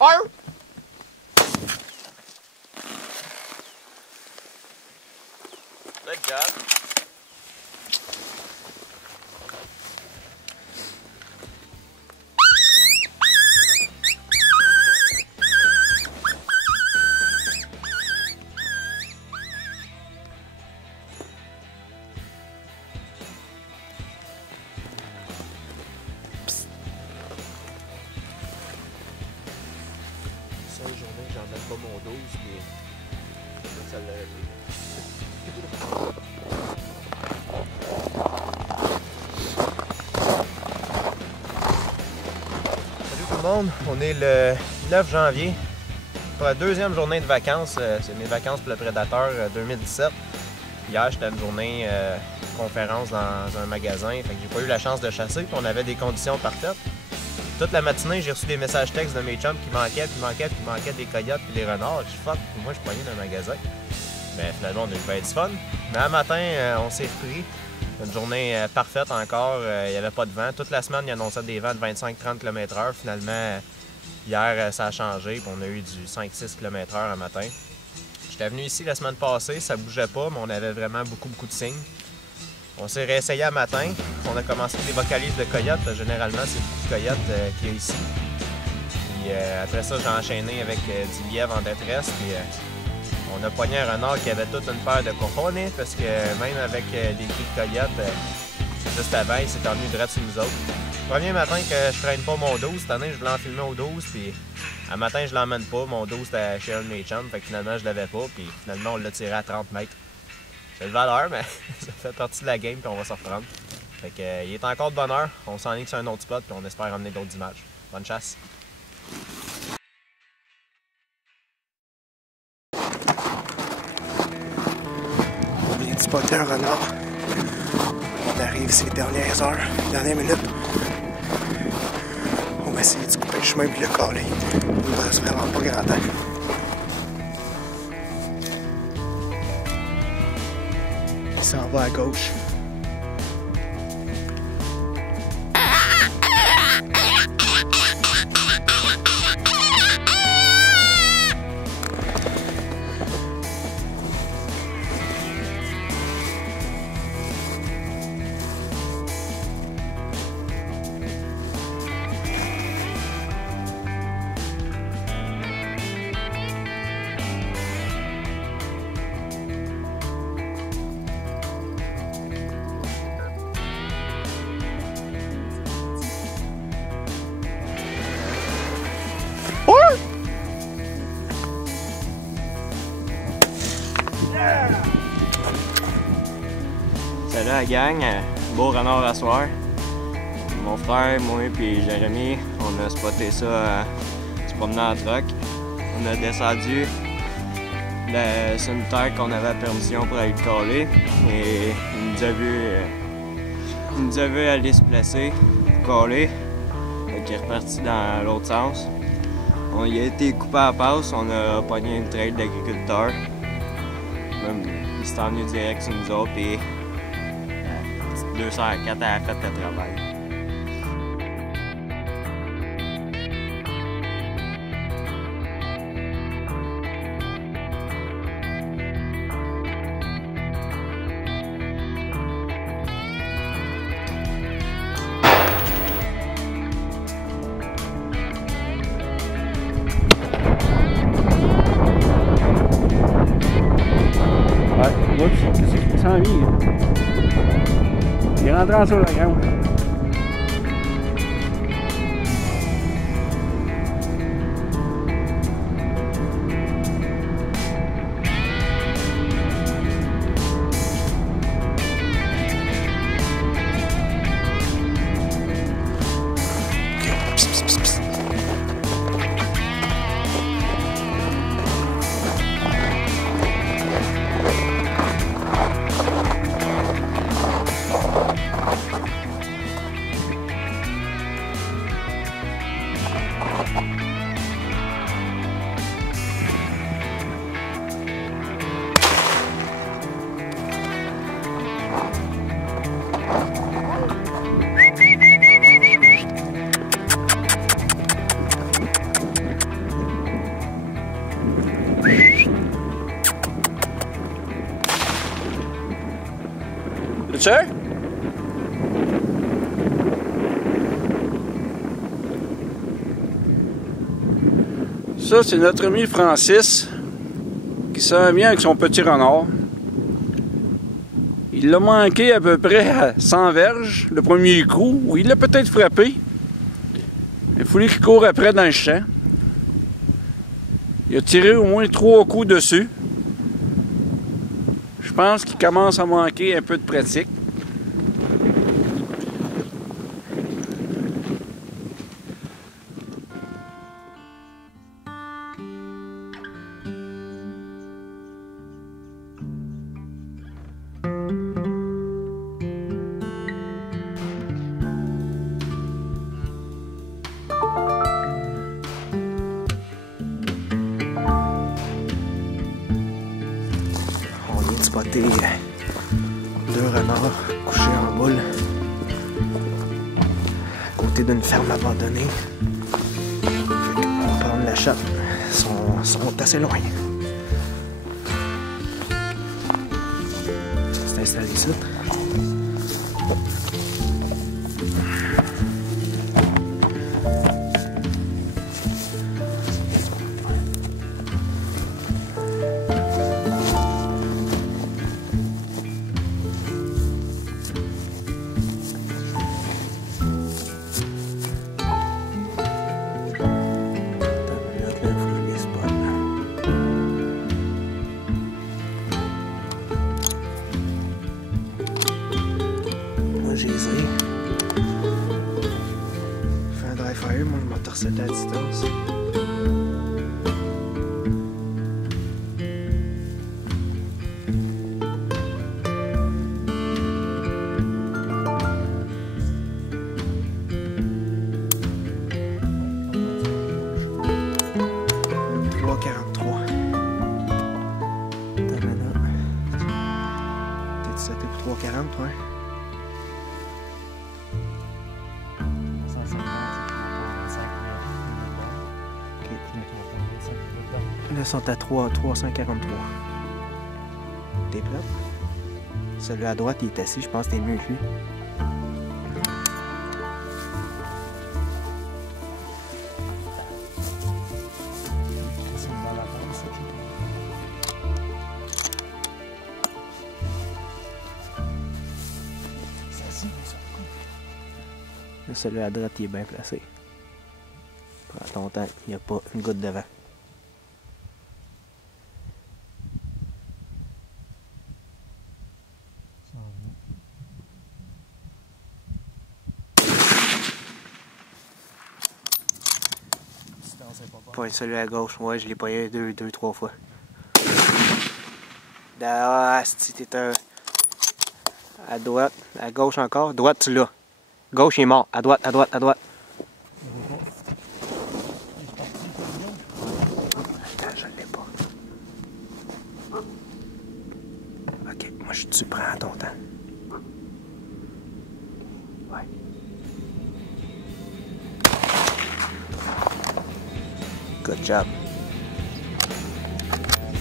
Un! Good job. Seule journée que j'en mets pas mon 12, mais ça l'a été. Salut tout le monde, on est le 9 janvier pour la deuxième journée de vacances. C'est mes vacances pour le Prédateur 2017. Hier, j'étais une journée conférence dans un magasin, fait que j'ai pas eu la chance de chasser, puis on avait des conditions parfaites. Toute la matinée, j'ai reçu des messages textes de mes chums qui manquaient des coyotes puis des renards. Je suis fuck, moi je suis pogné dans un magasin. Mais finalement, on a eu bien du fun. Mais un matin, on s'est repris. Une journée parfaite encore. Il n'y avait pas de vent. Toute la semaine, il annonçait des vents de 25-30 km/h. Finalement, hier, ça a changé. Puis on a eu du 5-6 km/h un matin. J'étais venu ici la semaine passée. Ça bougeait pas, mais on avait vraiment beaucoup de signes. On s'est réessayé un matin. On a commencé avec des vocalises de coyotes. Généralement, c'est beaucoup de coyotes qu'il y a ici. Puis après ça, j'ai enchaîné avec du lièvre en détresse. Puis on a pogné un renard qui avait toute une paire de cojones parce que même avec des cris de coyotes, juste avant, il s'est emmené direct sur nous autres. Premier matin que je traîne pas mon 12. Cette année, je voulais en filmer au 12. Puis un matin, je l'emmène pas. Mon 12 était chez un de mes chums. Fait que finalement, je l'avais pas. Puis finalement, on l'a tiré à 30 mètres. C'est de valeur, mais ça fait partie de la game, puis on va s'en reprendre. Fait que, il est encore de bonne heure. On s'enligne sur un autre spot, puis on espère ramener d'autres images. Bonne chasse! On vient de spotter un renard. On arrive ces dernières heures, dernières minutes. On va essayer de couper le chemin puis le caler. Il ne reste vraiment pas grand temps. Il s'en va à gauche. Salut la gang, beau renard à soir. Mon frère, moi et Jérémy, on a spoté ça se promenant en truck. On a descendu sur une terre qu'on avait la permission pour aller le caler et il nous a vu aller se placer pour caler. Il est reparti dans l'autre sens. Il a été coupé à la passe, on a pogné une trail d'agriculteur. Il s'est emmené direct sur nous autres et 204 a fait le travail. Ouais, oups, qu'est-ce qu'il s'en vient? Il est rentré en sur la grange. sir? Ça, c'est notre ami Francis qui s'en vient avec son petit renard. Il l'a manqué à peu près à 100 verges le premier coup, ou il l'a peut-être frappé. Il fallait qu'il court après dans le champ. Il a tiré au moins 3 coups dessus. Je pense qu'il commence à manquer un peu de pratique. Spotter 2 renards couchés en boule à côté d'une ferme abandonnée. On va prendre la chatte. Ils sont assez loin. C'est installé ici. Je fais un dry fire, moi je m'en recette à distance. T'es-tu seté pour 3,40 ouais? Là, ils sont à 343. T'es prête? Celui à droite, il est assis. Je pense que t'es mieux que lui. Là, celui à droite, il est bien placé. Prends ton temps, il n'y a pas une goutte de vent. Ouais, celui à gauche, ouais, je l'ai payé 2-3 fois. Ah, si t'es un... À droite, à gauche encore. Droite, tu l'as. Gauche, il est mort. À droite, à droite, à droite. Attends, je l'ai pas. Ok, moi tu prends ton temps. Ouais. Good job.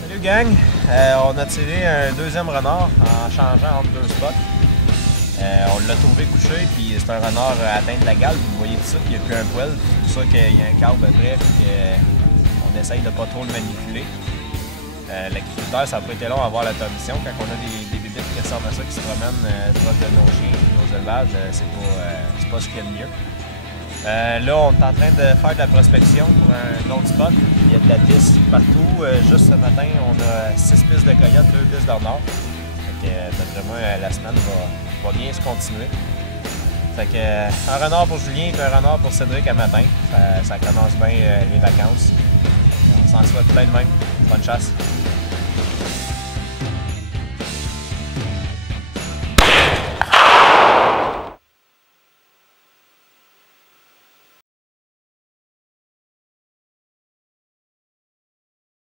Salut gang! On a tiré un deuxième renard en changeant entre 2 spots. On l'a trouvé couché, puis c'est un renard atteint de la gale. Vous voyez tout ça, qu'il n'y a plus un poil. C'est pour ça qu'il y a un câble près, puis on essaye de pas trop le manipuler. L'agriculteur, ça n'a pas été long à voir la permission. Quand on a des bébites qui ressemblent à ça, qui se promènent proche de nos chiens et nos élevages, c'est pas ce qu'il y a de mieux. Là, on est en train de faire de la prospection pour un autre spot. Il y a de la piste partout. Juste ce matin, on a 6 pistes de coyotes, 2 pistes de renard. D'après moi, la semaine va bien se continuer. Fait que, un renard pour Julien et un renard pour Cédric à matin. Ça commence bien les vacances. On s'en souhaite plein de même. Bonne chasse!